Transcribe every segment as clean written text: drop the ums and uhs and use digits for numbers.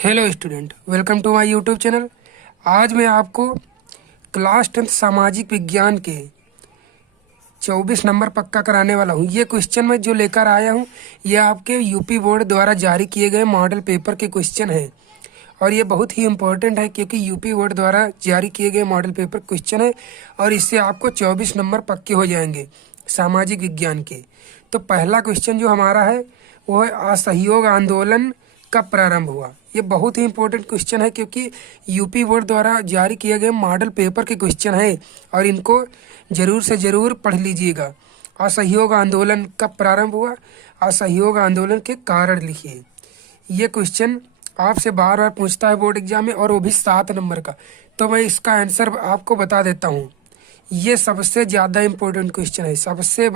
Hello student, welcome to my YouTube channel. आज मैं आपको क्लास 10 सामाजिक विज्ञान के 24 नंबर पक्का कराने वाला हूँ। ये क्वेश्चन मैं जो लेकर आया हूँ ये आपके यूपी बोर्ड द्वारा जारी किए गए मॉडल पेपर के क्वेश्चन है और ये बहुत ही इम्पोर्टेंट है क्योंकि यूपी बोर्ड द्वारा जारी किए गए मॉडल पेपर क्वेश्चन है और इससे आपको 24 नंबर पक्के हो जाएंगे सामाजिक विज्ञान के। तो पहला क्वेश्चन जो हमारा है वो है असहयोग आंदोलन कब प्रारंभ हुआ। ये बहुत ही इंपॉर्टेंट क्वेश्चन है क्योंकि यूपी बोर्ड द्वारा जारी किए गए मॉडल पेपर के क्वेश्चन है और इनको जरूर से जरूर पढ़ लीजिएगा। असहयोग आंदोलन कब प्रारंभ हुआ, असहयोग आंदोलन के कारण लिखिए। ये क्वेश्चन आपसे बार बार पूछता है बोर्ड एग्जाम में और वो भी 7 नंबर का। तो मैं इसका आंसर आपको बता देता हूँ। ये सबसे ज़्यादा इम्पोर्टेंट क्वेश्चन है, सबसे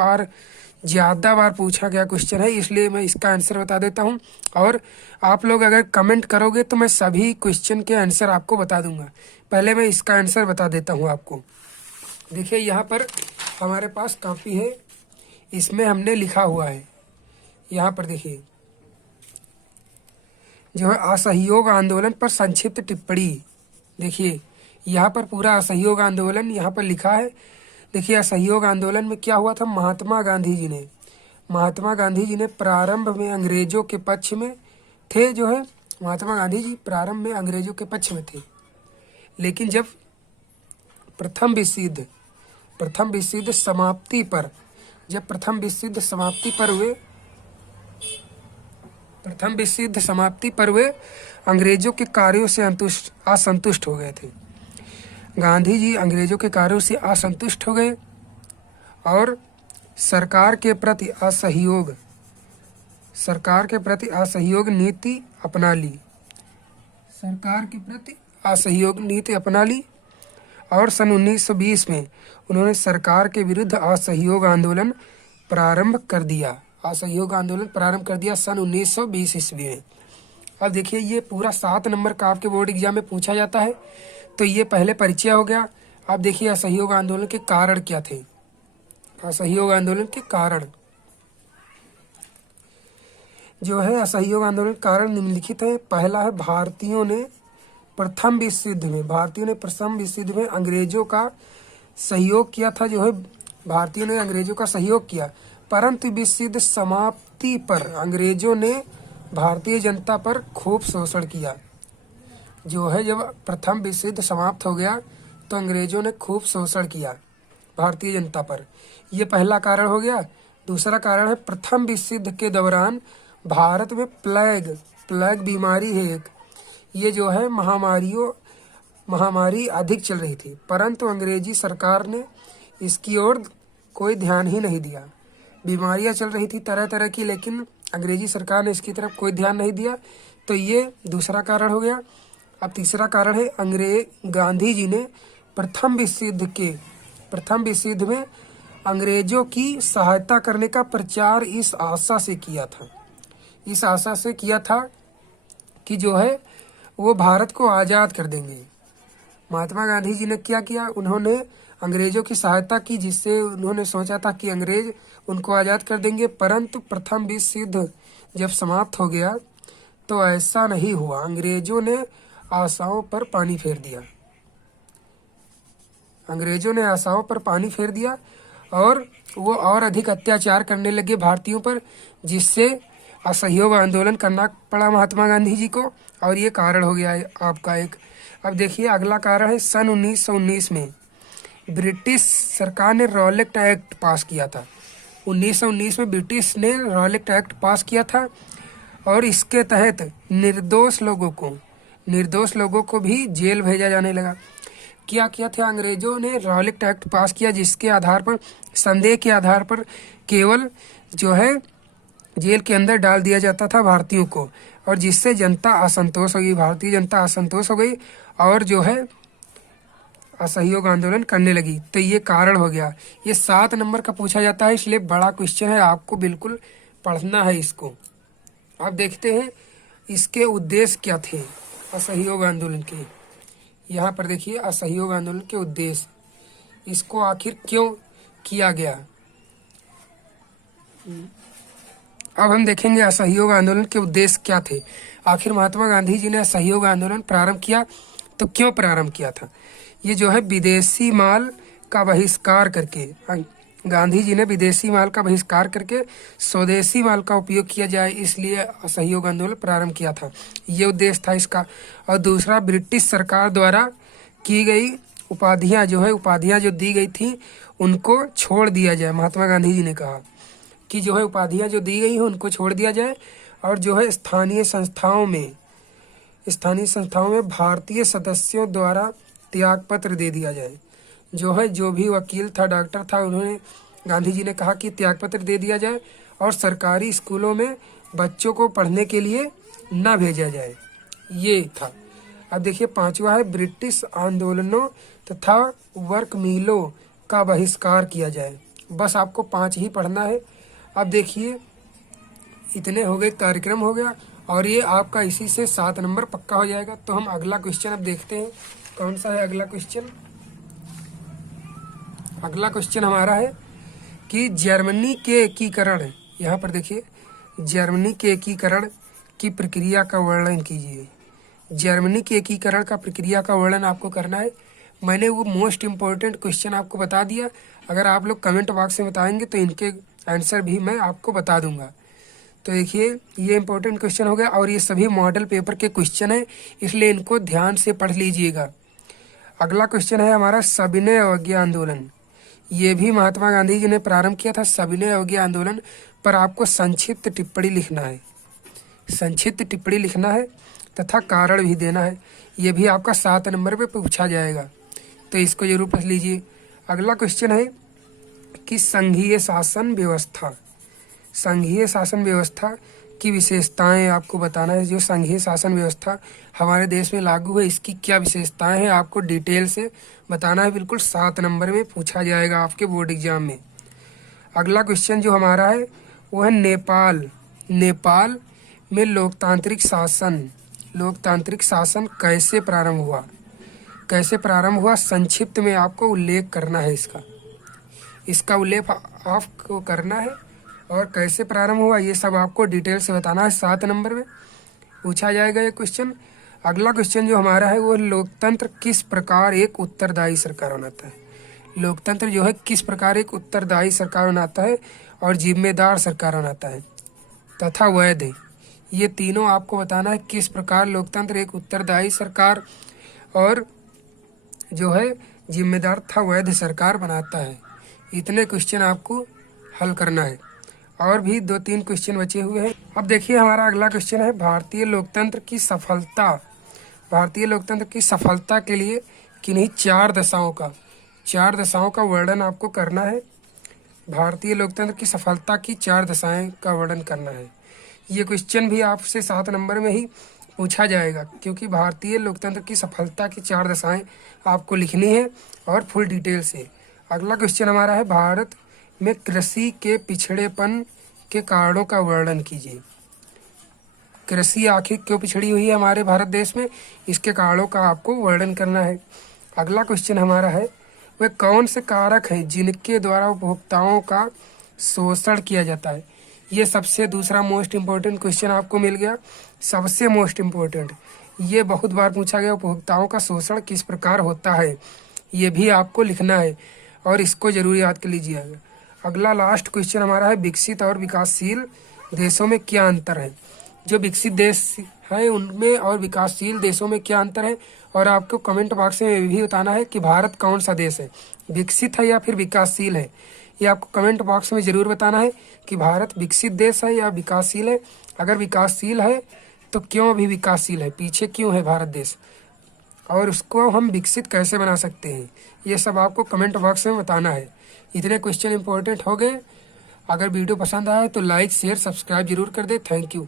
ज़्यादा बार पूछा गया क्वेश्चन है, इसलिए मैं इसका आंसर बता देता हूँ। और आप लोग अगर कमेंट करोगे तो मैं सभी क्वेश्चन के आंसर आपको बता दूंगा। पहले मैं इसका आंसर बता देता हूँ आपको। देखिए यहाँ पर हमारे पास कॉपी है, इसमें हमने लिखा हुआ है। यहाँ पर देखिए जो है असहयोग आंदोलन पर संक्षिप्त टिप्पणी। देखिए यहाँ पर पूरा असहयोग आंदोलन यहाँ पर लिखा है। देखिए असहयोग आंदोलन में क्या हुआ था, महात्मा गांधी जी ने प्रारंभ में अंग्रेजों के पक्ष में थे। जो है महात्मा गांधी जी प्रारंभ में अंग्रेजों के पक्ष में थे, लेकिन जब प्रथम विश्व युद्ध समाप्ति पर वे अंग्रेजों के कार्यों से असंतुष्ट हो गए थे। गांधी जी अंग्रेजों के कार्यों से असंतुष्ट हो गए और सरकार के प्रति असहयोग नीति अपना ली और सन 1920 में उन्होंने सरकार के विरुद्ध असहयोग आंदोलन प्रारंभ कर दिया सन 1920 ईस्वी में। अब देखिए ये पूरा 7 नंबर का आपके बोर्ड एग्जाम में पूछा जाता है। तो ये पहले परिचय हो गया। अब देखिए असहयोग आंदोलन के कारण क्या थे। असहयोग आंदोलन के कारण जो है असहयोग आंदोलन के कारण निम्नलिखित है। पहला है भारतीयों ने प्रथम विश्व युद्ध में अंग्रेजों का सहयोग किया था। जो है भारतीयों ने अंग्रेजों का सहयोग किया, परंतु विश्व युद्ध समाप्ति पर अंग्रेजों ने भारतीय जनता पर खूब शोषण किया। जो है जब प्रथम विश्व युद्ध समाप्त हो गया तो अंग्रेजों ने खूब शोषण किया भारतीय जनता पर। ये पहला कारण हो गया। दूसरा कारण है प्रथम विश्व युद्ध के दौरान भारत में प्लेग बीमारी है एक, ये जो है महामारी अधिक चल रही थी, परंतु अंग्रेजी सरकार ने इसकी ओर कोई ध्यान ही नहीं दिया। बीमारियां चल रही थी तरह तरह की, लेकिन अंग्रेजी सरकार ने इसकी तरफ कोई ध्यान नहीं दिया। तो ये दूसरा कारण हो गया। अब तीसरा कारण है गांधी जी ने प्रथम विश्व युद्ध में अंग्रेजों की सहायता करने का प्रचार इस आशा से किया था कि जो है वो भारत को आज़ाद कर देंगे। महात्मा गांधी जी ने क्या किया, उन्होंने अंग्रेजों की सहायता की, जिससे उन्होंने सोचा था कि अंग्रेज उनको आज़ाद कर देंगे। परंतु प्रथम विश्व युद्ध जब समाप्त हो गया तो ऐसा नहीं हुआ। अंग्रेजों ने आशाओं पर पानी फेर दिया और वो और अधिक अत्याचार करने लगे भारतीयों पर, जिससे असहयोग आंदोलन करना पड़ा महात्मा गांधी जी को। और ये कारण हो गया है आपका एक। अब देखिए अगला कारण है सन 1919 में ब्रिटिश सरकार ने रॉलेट एक्ट पास किया था। 1919 में ब्रिटिश ने रॉलेट एक्ट पास किया था और इसके तहत निर्दोष लोगों को भी जेल भेजा जाने लगा। क्या किया था अंग्रेजों ने, रॉलेट एक्ट पास किया जिसके आधार पर संदेह के आधार पर केवल जो है जेल के अंदर डाल दिया जाता था भारतीयों को, और जिससे जनता असंतोष हो गई, भारतीय जनता असंतोष हो गई और जो है असहयोग आंदोलन करने लगी। तो ये कारण हो गया। ये 7 नंबर का पूछा जाता है, इसलिए बड़ा क्वेश्चन है, आपको बिल्कुल पढ़ना है इसको। अब देखते हैं इसके उद्देश्य क्या थे असहयोग आंदोलन के। यहाँ पर देखिए असहयोग आंदोलन के उद्देश्य, इसको आखिर क्यों किया गया। अब हम देखेंगे असहयोग आंदोलन के उद्देश्य क्या थे। आखिर महात्मा गांधी जी ने असहयोग आंदोलन प्रारंभ किया तो क्यों प्रारंभ किया था। ये जो है विदेशी माल का बहिष्कार करके, गांधी जी ने विदेशी माल का बहिष्कार करके स्वदेशी माल का उपयोग किया जाए, इसलिए असहयोग आंदोलन प्रारंभ किया था। ये उद्देश्य था इसका। और दूसरा, ब्रिटिश सरकार द्वारा की गई उपाधियां जो दी गई थी उनको छोड़ दिया जाए। महात्मा गांधी जी ने कहा कि जो है उपाधियां जो दी गई हैं उनको छोड़ दिया जाए, और जो है स्थानीय संस्थाओं में भारतीय सदस्यों द्वारा त्यागपत्र दे दिया जाए। जो भी वकील था, डॉक्टर था, उन्होंने, गांधी जी ने कहा कि त्यागपत्र दे दिया जाए और सरकारी स्कूलों में बच्चों को पढ़ने के लिए ना भेजा जाए। ये था। अब देखिए पांचवा है, ब्रिटिश आंदोलनों तथा वर्क मिलों का बहिष्कार किया जाए। बस आपको 5 ही पढ़ना है। अब देखिए इतने हो गए, कार्यक्रम हो गया, और ये आपका इसी से 7 नंबर पक्का हो जाएगा। तो हम अगला क्वेश्चन अब देखते हैं कौन सा है अगला क्वेश्चन। अगला क्वेश्चन हमारा है कि जर्मनी के एकीकरण, यहाँ पर देखिए, जर्मनी के एकीकरण की प्रक्रिया का वर्णन कीजिए। जर्मनी के एकीकरण का प्रक्रिया का वर्णन आपको करना है। मैंने वो मोस्ट इम्पोर्टेंट क्वेश्चन आपको बता दिया। अगर आप लोग कमेंट बॉक्स में बताएंगे तो इनके आंसर भी मैं आपको बता दूंगा। तो देखिए ये इंपॉर्टेंट क्वेश्चन हो गया, और ये सभी मॉडल पेपर के क्वेश्चन हैं, इसलिए इनको ध्यान से पढ़ लीजिएगा। अगला क्वेश्चन है हमारा सविनय अवज्ञा आंदोलन। ये भी महात्मा गांधी जी ने प्रारंभ किया था। सविनय अवज्ञा आंदोलन पर आपको संक्षिप्त टिप्पणी लिखना है, तथा कारण भी देना है। ये भी आपका 7 नंबर पे पूछा जाएगा, तो इसको जरूर पढ़ लीजिए। अगला क्वेश्चन है कि संघीय शासन व्यवस्था की विशेषताएं आपको बताना है। जो संघीय शासन व्यवस्था हमारे देश में लागू है, इसकी क्या विशेषताएं हैं आपको डिटेल से बताना है। बिल्कुल 7 नंबर में पूछा जाएगा आपके बोर्ड एग्जाम में। अगला क्वेश्चन जो हमारा है वो है नेपाल में लोकतांत्रिक शासन कैसे प्रारंभ हुआ, संक्षिप्त में आपको उल्लेख करना है। इसका उल्लेख आपको करना है, और कैसे प्रारंभ हुआ ये सब आपको डिटेल से बताना है। 7 नंबर में पूछा जाएगा ये क्वेश्चन। अगला क्वेश्चन जो हमारा है वो लोकतंत्र किस प्रकार एक उत्तरदायी सरकार बनाता है। लोकतंत्र जो है किस प्रकार एक उत्तरदायी सरकार बनाता है और जिम्मेदार सरकार बनाता है, तथा वैध। ये तीनों आपको बताना है, किस प्रकार लोकतंत्र एक उत्तरदायी सरकार और जो है जिम्मेदार तथा वैध सरकार बनाता है। इतने क्वेश्चन आपको हल करना है, और भी 2-3 क्वेश्चन बचे हुए हैं। अब देखिए हमारा अगला क्वेश्चन है भारतीय लोकतंत्र की सफलता के लिए किन्हीं 4 दशाओं का वर्णन आपको करना है। भारतीय लोकतंत्र की सफलता की 4 दशाएं का वर्णन करना है। ये क्वेश्चन भी आपसे 7 नंबर में ही पूछा जाएगा, क्योंकि भारतीय लोकतंत्र की सफलता की 4 दशाएं आपको लिखनी है, और फुल डिटेल से। अगला क्वेश्चन हमारा है भारत में कृषि के पिछड़ेपन के कारणों का वर्णन कीजिए। कृषि आखिर क्यों पिछड़ी हुई है हमारे भारत देश में, इसके कारणों का आपको वर्णन करना है। अगला क्वेश्चन हमारा है वह कौन से कारक हैं जिनके द्वारा उपभोक्ताओं का शोषण किया जाता है। ये सबसे दूसरा मोस्ट इम्पोर्टेंट क्वेश्चन आपको मिल गया, सबसे मोस्ट इम्पोर्टेंट। ये बहुत बार पूछा गया, उपभोक्ताओं का शोषण किस प्रकार होता है, ये भी आपको लिखना है, और इसको जरूर याद कर लीजिएगा। अगला लास्ट क्वेश्चन हमारा है विकसित और विकासशील देशों में क्या अंतर है। जो विकसित देश है उनमें और विकासशील देशों में क्या अंतर है, और आपको कमेंट बॉक्स में ये भी बताना है कि भारत कौन सा देश है, विकसित है या फिर विकासशील है। ये आपको कमेंट बॉक्स में जरूर बताना है कि भारत विकसित देश है या विकासशील है। अगर विकासशील है तो क्यों अभी विकासशील है, पीछे क्यों है भारत देश, और उसको हम विकसित कैसे बना सकते हैं, ये सब आपको कमेंट बॉक्स में बताना है। इतने क्वेश्चन इंपॉर्टेंट हो गए। अगर वीडियो पसंद आए तो लाइक शेयर सब्सक्राइब जरूर कर दे। Thank you.